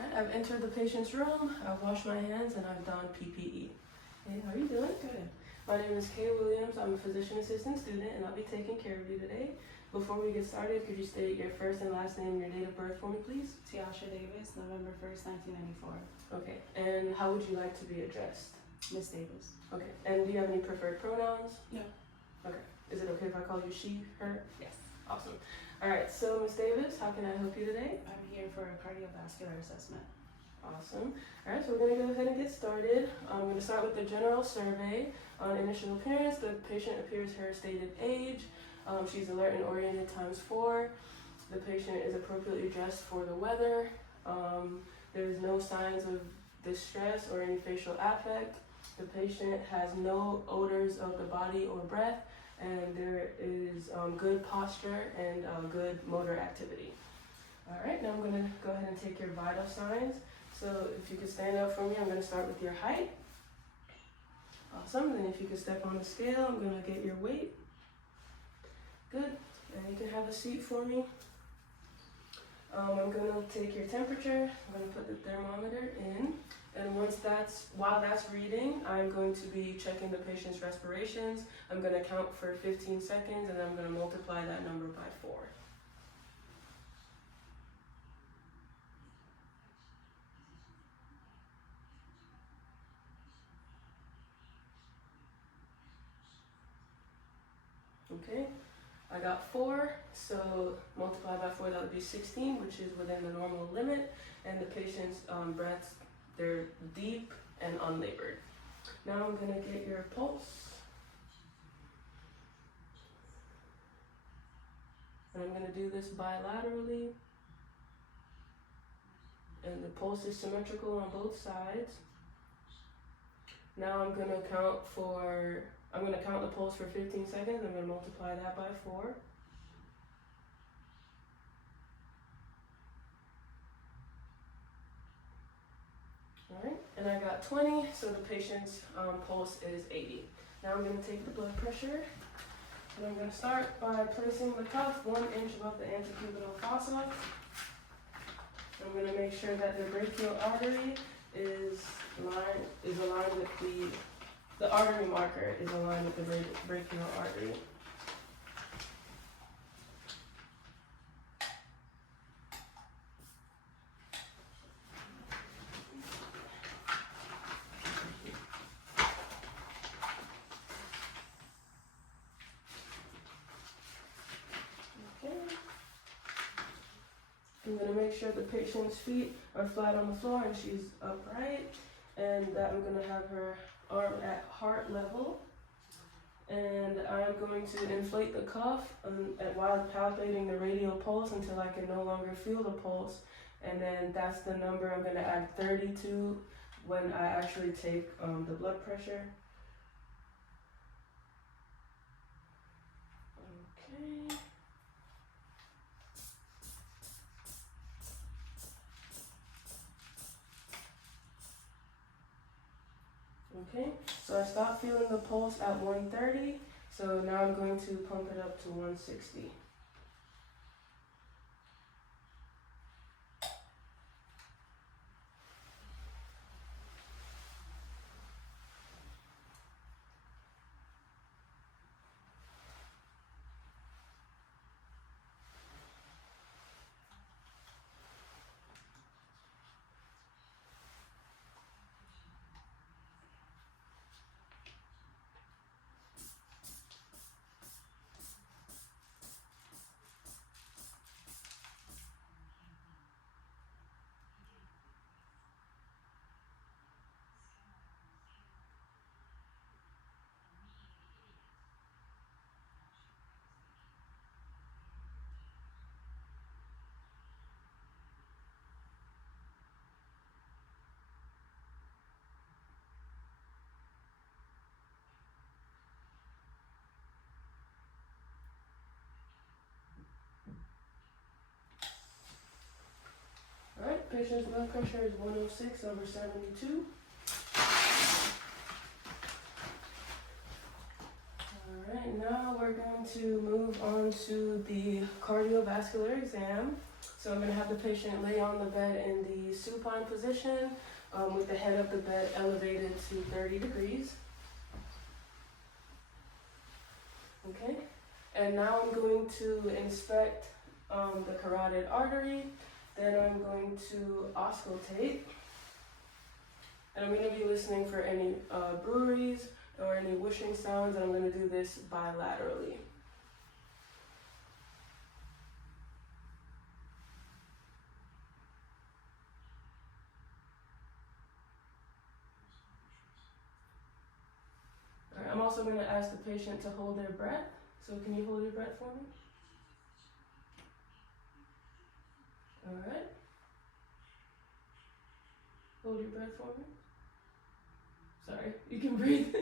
Alright, I've entered the patient's room, I've washed my hands, and I've donned PPE. Hey, how are you doing? Good. My name is Kay Williams. I'm a physician assistant student, and I'll be taking care of you today. Before we get started, could you state your first and last name and your date of birth for me, please? Tiasha Davis, November 1st, 1994. Okay, and how would you like to be addressed? Miss Davis. Okay, and do you have any preferred pronouns? No. Okay, is it okay if I call you she, her? Yes. Awesome. Alright, so Miss Davis, how can I help you today? I'm here for a cardiovascular assessment. Awesome. Alright, so we're going to go ahead and get started. I'm going to start with the general survey. On initial appearance, the patient appears her stated age. She's alert and oriented ×4. The patient is appropriately dressed for the weather. There's no signs of distress or any facial affect. The patient has no odors of the body or breath, and there is good posture and good motor activity. Alright, now I'm going to go ahead and take your vital signs. So if you could stand up for me, I'm going to start with your height. Awesome, then if you could step on the scale, I'm going to get your weight. Good, and you can have a seat for me. I'm going to take your temperature, I'm going to put the thermometer in, and while that's reading, I'm going to be checking the patient's respirations. I'm going to count for 15 seconds, and then I'm going to multiply that number by 4. Okay, I got 4, so multiply by 4, that would be 16, which is within the normal limit, and the patient's breaths, they're deep and unlabored. Now I'm going to get your pulse, and I'm going to do this bilaterally, and the pulse is symmetrical on both sides. Now I'm going to count the pulse for 15 seconds. I'm going to multiply that by 4. Alright, and I got 20, so the patient's pulse is 80. Now I'm going to take the blood pressure, and I'm going to start by placing the cuff 1 inch above the antecubital fossa. I'm going to make sure that the brachial artery is aligned with the artery marker is aligned with the brachial artery. Okay. I'm going to make sure the patient's feet are flat on the floor and she's upright, and that I'm going to have her arm at heart level, and I'm going to inflate the cuff while palpating the radial pulse until I can no longer feel the pulse, and then that's the number I'm going to add 30 to when I actually take the blood pressure. Okay. Okay, so I stopped feeling the pulse at 130, so now I'm going to pump it up to 160. Alright, patient's blood pressure is 106/72. Alright, now we're going to move on to the cardiovascular exam. So I'm going to have the patient lay on the bed in the supine position with the head of the bed elevated to 30 degrees. Okay, and now I'm going to inspect the carotid artery. Then I'm going to auscultate. And I'm going to be listening for any bruits or any whooshing sounds, and I'm going to do this bilaterally. All right, I'm also going to ask the patient to hold their breath. So can you hold your breath for me? All right. Hold your breath for me. Sorry, you can breathe.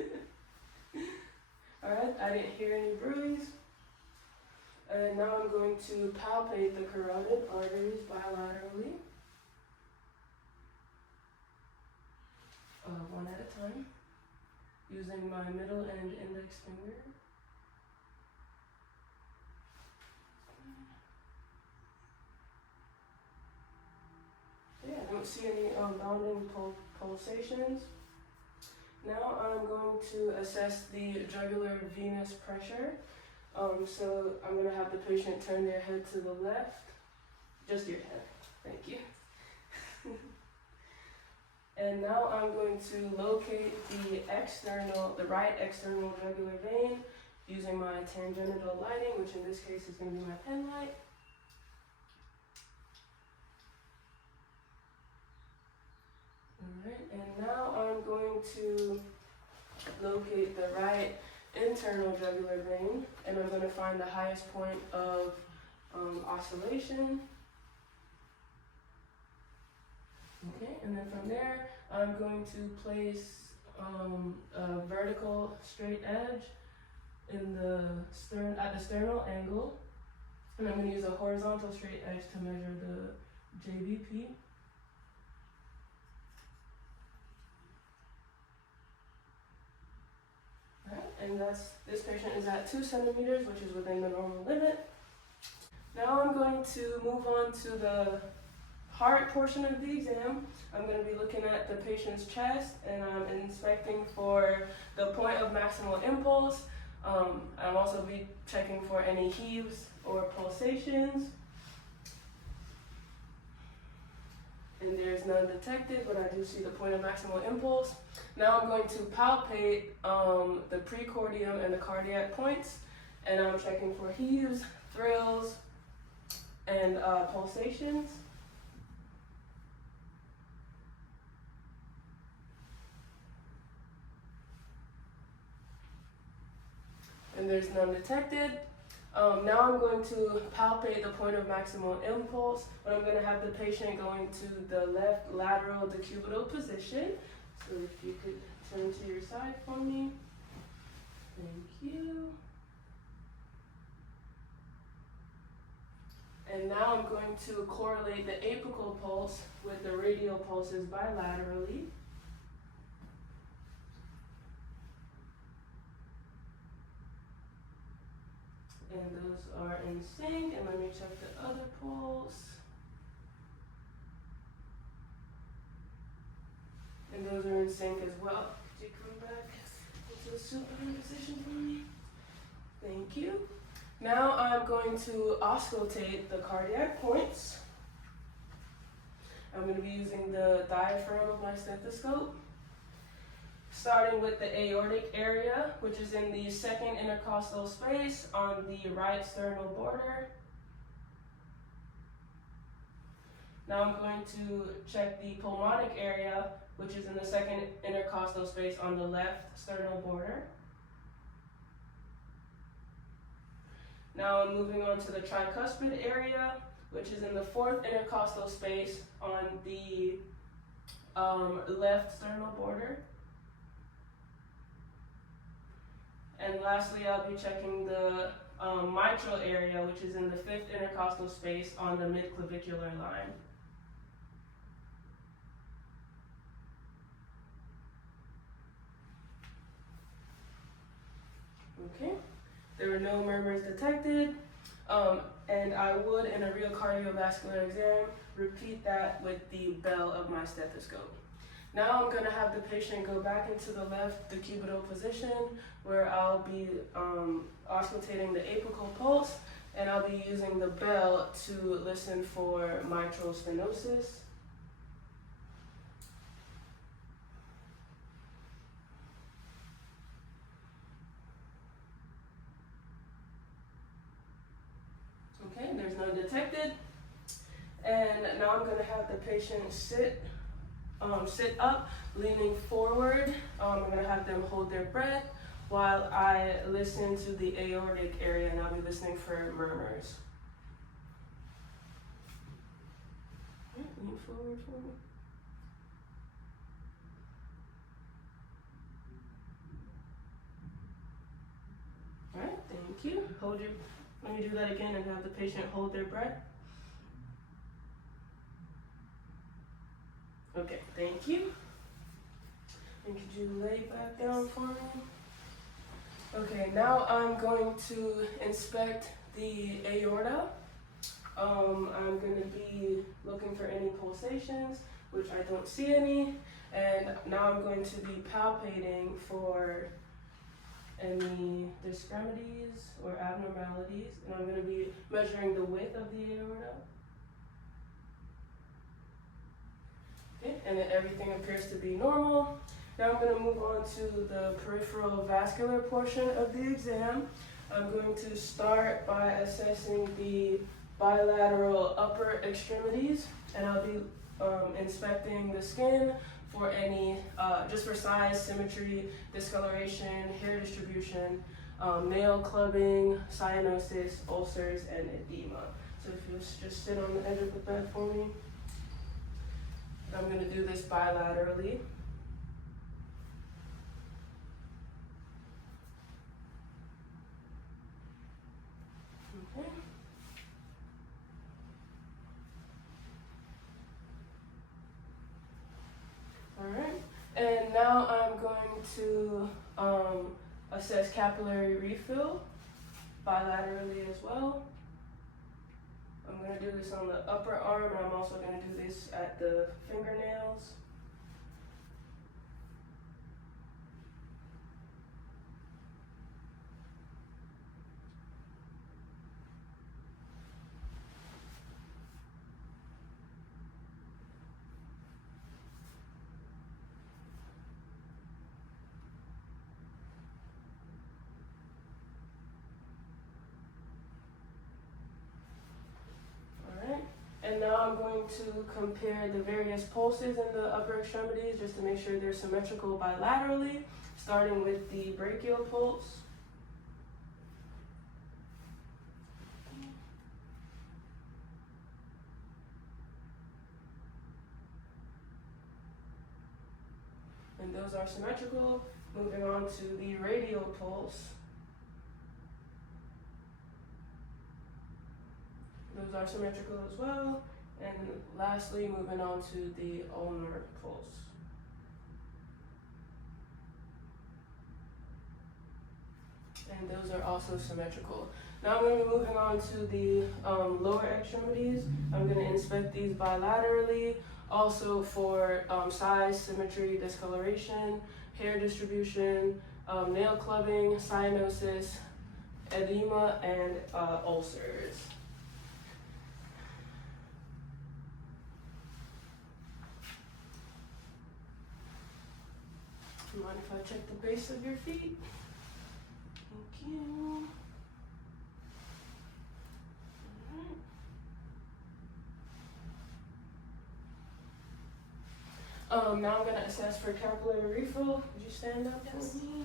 All right, I didn't hear any bruits. And now I'm going to palpate the carotid arteries bilaterally. One at a time, using my middle and index finger. Yeah, I don't see any bounding pulsations. Now I'm going to assess the jugular venous pressure. So I'm going to have the patient turn their head to the left. Just your head. Thank you. And now I'm going to locate the right external jugular vein using my tangential lighting, which in this case is going to be my pen light. Alright, and now I'm going to locate the right internal jugular vein, and I'm going to find the highest point of oscillation. Okay, and then from there, I'm going to place a vertical straight edge in at the sternal angle, and I'm going to use a horizontal straight edge to measure the JVP. Alright, and this patient is at 2 centimeters, which is within the normal limit. Now I'm going to move on to the heart portion of the exam. I'm going to be looking at the patient's chest, and I'm inspecting for the point of maximal impulse. I'll also be checking for any heaves or pulsations. And there's none detected, but I do see the point of maximal impulse. Now I'm going to palpate the precordium and the cardiac points, and I'm checking for heaves, thrills, and pulsations. And there's none detected. Now I'm going to palpate the point of maximal impulse, but I'm going to have the patient going to the left lateral decubital position. So if you could turn to your side for me. Thank you. And now I'm going to correlate the apical pulse with the radial pulses bilaterally. And those are in sync, and let me check the other pulse. And those are in sync as well. Could you come back into the supine position for me? Thank you. Now I'm going to auscultate the cardiac points. I'm going to be using the diaphragm of my stethoscope, starting with the aortic area, which is in the second intercostal space on the right sternal border. Now I'm going to check the pulmonic area, which is in the second intercostal space on the left sternal border. Now I'm moving on to the tricuspid area, which is in the fourth intercostal space on the left sternal border. And lastly, I'll be checking the mitral area, which is in the fifth intercostal space on the midclavicular line. Okay, there were no murmurs detected. And I would, in a real cardiovascular exam, repeat that with the bell of my stethoscope. Now I'm gonna have the patient go back into the left decubital position where I'll be auscultating the apical pulse, and I'll be using the bell to listen for mitral stenosis. Okay, there's none detected. And now I'm gonna have the patient sit up, leaning forward. I'm gonna have them hold their breath while I listen to the aortic area, and I'll be listening for murmurs. Lean forward for me. All right, thank you. Let me do that again and have the patient hold their breath. Okay, thank you. And could you lay back down for me? Okay, now I'm going to inspect the aorta. I'm going to be looking for any pulsations, which I don't see any. And now I'm going to be palpating for any discremities or abnormalities. And I'm going to be measuring the width of the aorta. Okay, and then everything appears to be normal. Now I'm going to move on to the peripheral vascular portion of the exam. I'm going to start by assessing the bilateral upper extremities, and I'll be inspecting the skin for any, just for size, symmetry, discoloration, hair distribution, nail clubbing, cyanosis, ulcers, and edema. So if you'll just sit on the edge of the bed for me. I'm going to do this bilaterally. Okay. All right. And now I'm going to assess capillary refill bilaterally as well. I'm going to do this on the upper arm, and I'm also going to do this at the fingernails. And now I'm going to compare the various pulses in the upper extremities just to make sure they're symmetrical bilaterally, starting with the brachial pulse. And those are symmetrical. Moving on to the radial pulse. Those are symmetrical as well. And lastly, moving on to the ulnar pulse. And those are also symmetrical. Now I'm going to be moving on to the lower extremities. I'm going to inspect these bilaterally, also for size, symmetry, discoloration, hair distribution, nail clubbing, cyanosis, edema, and ulcers. Mind if I check the base of your feet? Thank you. All right. Now I'm going to assess for capillary refill. Would you stand up for me?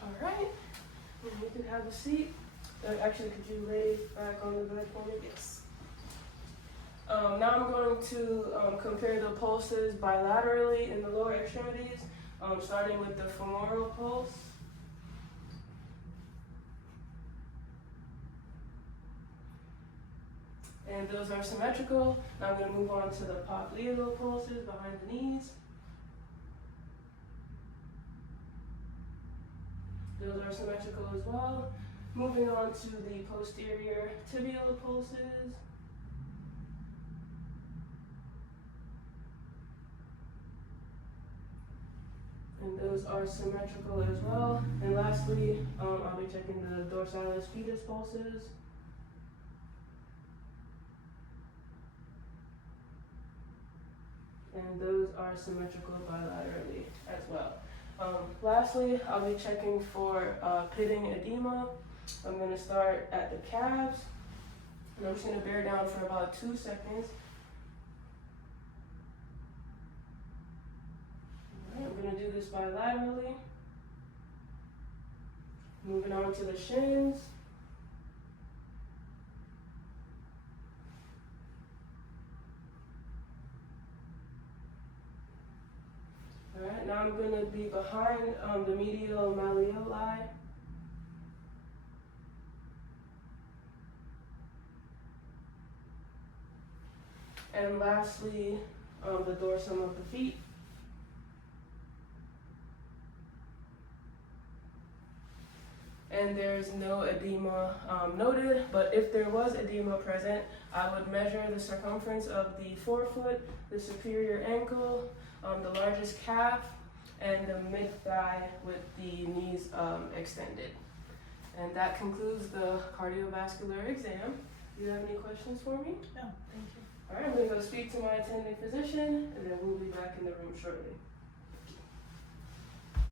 All right, and you can have a seat. Actually, could you lay back on the bed for me? Yes. Now I'm going to compare the pulses bilaterally in the lower extremities. starting with the femoral pulse. And those are symmetrical. Now I'm going to move on to the popliteal pulses behind the knees. Those are symmetrical as well. Moving on to the posterior tibial pulses. And those are symmetrical as well. And lastly, I'll be checking the dorsalis pedis pulses. And those are symmetrical bilaterally as well. Lastly, I'll be checking for pitting edema. I'm going to start at the calves, and I'm just going to bear down for about 2 seconds. All right, I'm going to do this bilaterally. Moving on to the shins. Alright, now I'm going to be behind the medial malleoli. And lastly, the dorsum of the feet. And there's no edema noted, but if there was edema present, I would measure the circumference of the forefoot, the superior ankle, the largest calf, and the mid-thigh with the knees extended. And that concludes the cardiovascular exam. Do you have any questions for me? No, thank you. All right, I'm going to go speak to my attending physician, and then we'll be back in the room shortly.